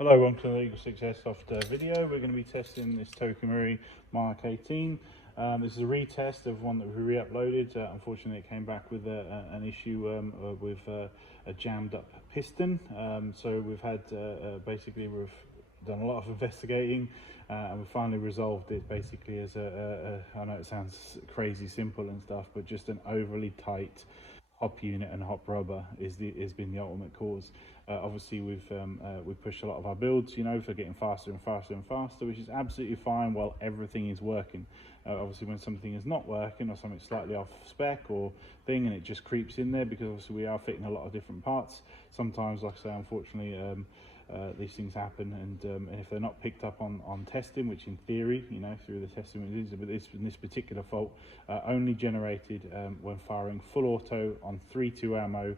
Hello, welcome to the Eagle 6 Airsoft video. We're going to be testing this TM MK18. This is a retest of one that we re-uploaded. Unfortunately, it came back with an issue with a jammed up piston. So we've had basically we've done a lot of investigating and we finally resolved it basically as I know it sounds crazy simple and stuff, but just an overly tight hop unit and hop rubber has been the ultimate cause. Obviously, we've pushed a lot of our builds, for getting faster and faster and faster, which is absolutely fine while everything is working. Obviously, when something is not working or something's slightly off spec or thing, and it just creeps in there, because obviously we are fitting a lot of different parts. Sometimes, like I say, unfortunately, these things happen, and if they're not picked up on testing, which in theory, through the testing it is, but this particular fault only generated when firing full auto on 3.2 ammo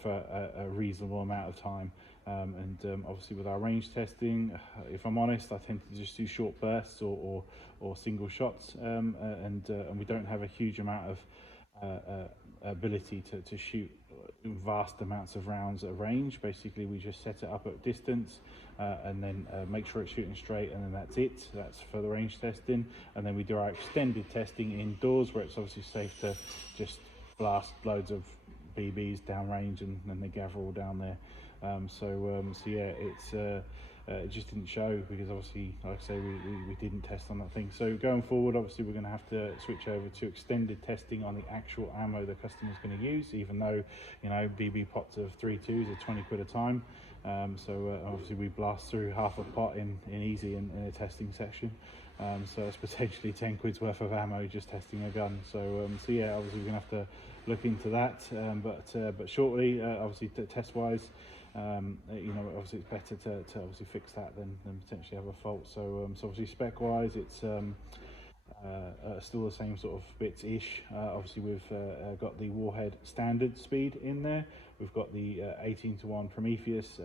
for a reasonable amount of time. Obviously with our range testing, if I'm honest, I tend to just do short bursts or single shots, and we don't have a huge amount of ability to shoot vast amounts of rounds at range. Basically, we just set it up at distance and then make sure it's shooting straight, and then that's it. That's for the range testing. And then we do our extended testing indoors, where it's obviously safe to just blast loads of BBs downrange, and then they gather all down there. So yeah, it just didn't show, because obviously, like I say, we didn't test on that thing. So going forward, obviously we're going to have to switch over to extended testing on the actual ammo the customer's going to use, even though BB pots of 3.2s are 20 quid a time. So obviously we blast through half a pot in easy in a testing section. So it's potentially 10 quid's worth of ammo just testing a gun. So yeah, obviously we're gonna have to look into that, but shortly, obviously test wise, obviously it's better to obviously fix that than potentially have a fault. So obviously spec wise, it's still the same sort of bits ish. Obviously we've got the Warhead standard speed in there. We've got the 18:1 Prometheus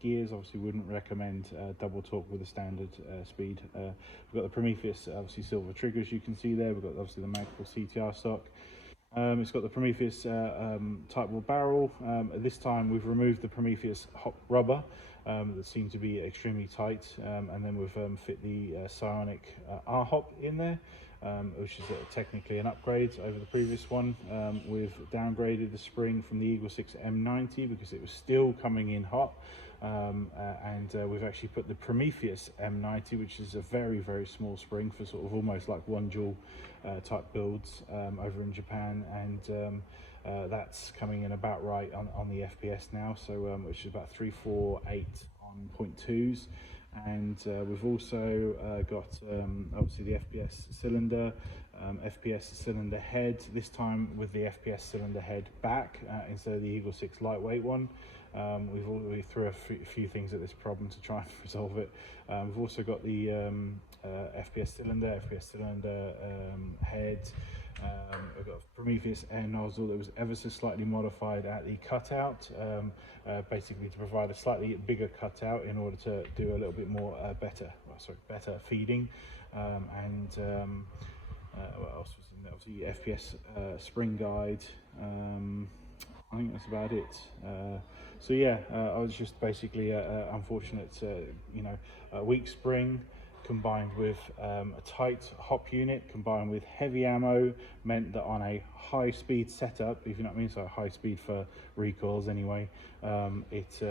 gears. Obviously wouldn't recommend double torque with the standard speed. We've got the Prometheus obviously silver triggers, you can see there. We've got obviously the Magpul CTR stock. It's got the Prometheus type wall barrel. This time we've removed the Prometheus hop rubber that seemed to be extremely tight, and then we've fit the Psionic R Hop in there, which is technically an upgrade over the previous one. We've downgraded the spring from the Eagle 6 M90 because it was still coming in hot. We've actually put the Prometheus M90, which is a very small spring for sort of almost like one joule type builds, over in Japan, and that's coming in about right on the FPS now, so which is about 348 on 0.2s. And we've also got obviously the FPS cylinder, FPS cylinder head, this time with the FPS cylinder head back instead of the Eagle 6 lightweight one. We threw a few things at this problem to try and resolve it. We've also got the FPS cylinder head. We've got a Prometheus air nozzle that was ever so slightly modified at the cutout, basically to provide a slightly bigger cutout in order to do a little bit more better feeding. What else was in there? Obviously FPS spring guide. I think that's about it. So yeah, I was just basically unfortunate, a weak spring combined with a tight hop unit combined with heavy ammo meant that on a high speed setup, if you know what I mean, so high speed for recoils anyway, it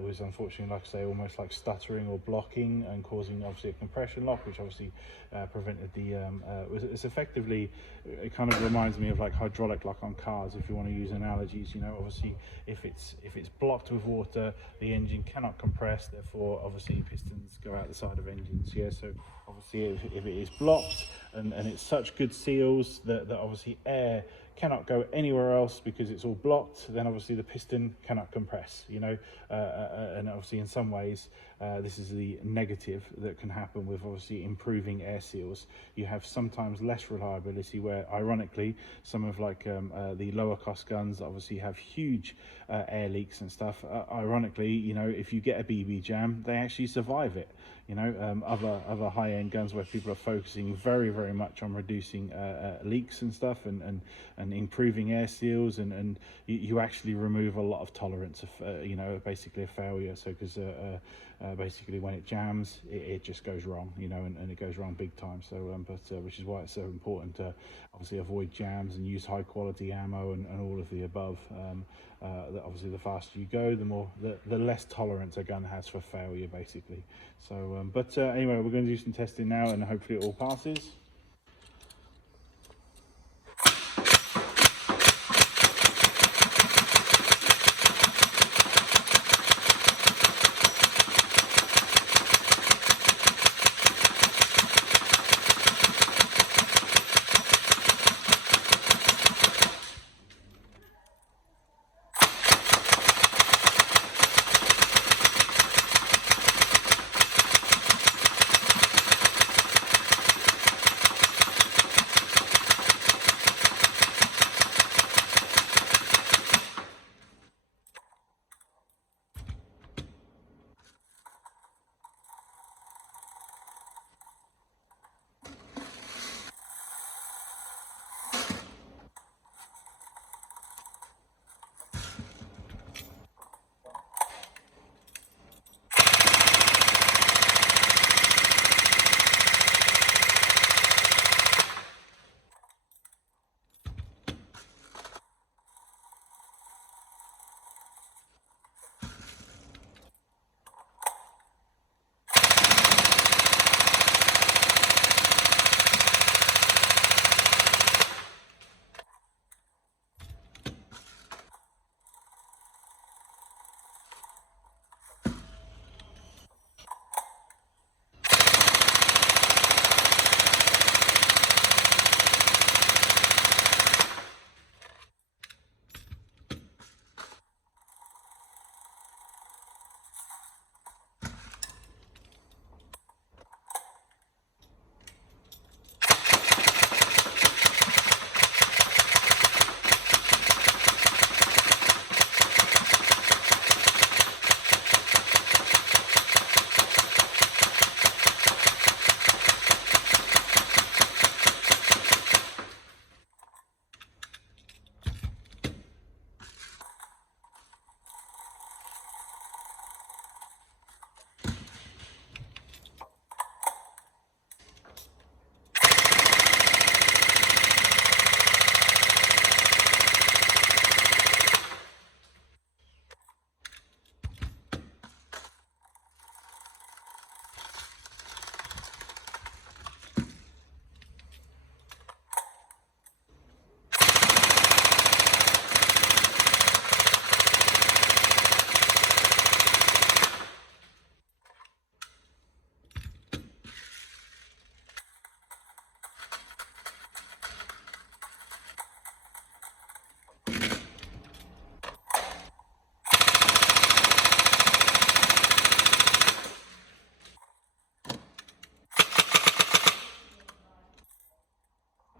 was unfortunately, like I say, almost like stuttering or blocking and causing obviously a compression lock, which obviously prevented the it's effectively, it kind of reminds me of like hydraulic lock on cars, if you want to use analogies. Obviously if it's blocked with water, the engine cannot compress, therefore obviously pistons go out the side of engines. Yeah, so obviously if it is blocked and it's such good seals that obviously air cannot go anywhere else because it's all blocked, then obviously the piston cannot compress, and obviously in some ways this is the negative that can happen with obviously improving air seals. You have sometimes less reliability, where ironically some of like the lower cost guns that obviously have huge air leaks and stuff, ironically, if you get a BB jam, they actually survive it. Other high-end guns where people are focusing very much on reducing leaks and stuff, and and improving air seals, and you actually remove a lot of tolerance of you know, basically a failure. So because basically when it jams, it just goes wrong, you know, and it goes wrong big time. So which is why it's so important to obviously avoid jams and use high quality ammo and all of the above. Obviously the faster you go, the less tolerance a gun has for failure, basically. So anyway, we're going to do some testing now, and hopefully it all passes.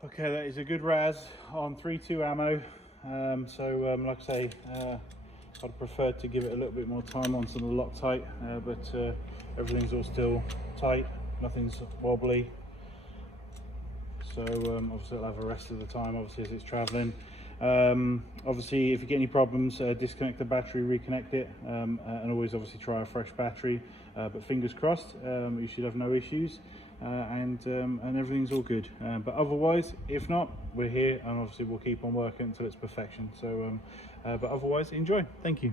Okay, that is a good raz on 3.2 ammo. Like I say, I'd have preferred to give it a little bit more time on some of the Loctite, but everything's all still tight, nothing's wobbly. So obviously it'll have a rest of the time, obviously, as it's traveling. Obviously, if you get any problems, disconnect the battery, reconnect it, and always obviously try a fresh battery. But fingers crossed, you should have no issues, and everything's all good. But otherwise, if not, we're here, and obviously we'll keep on working until it's perfection. So, but otherwise, enjoy. Thank you.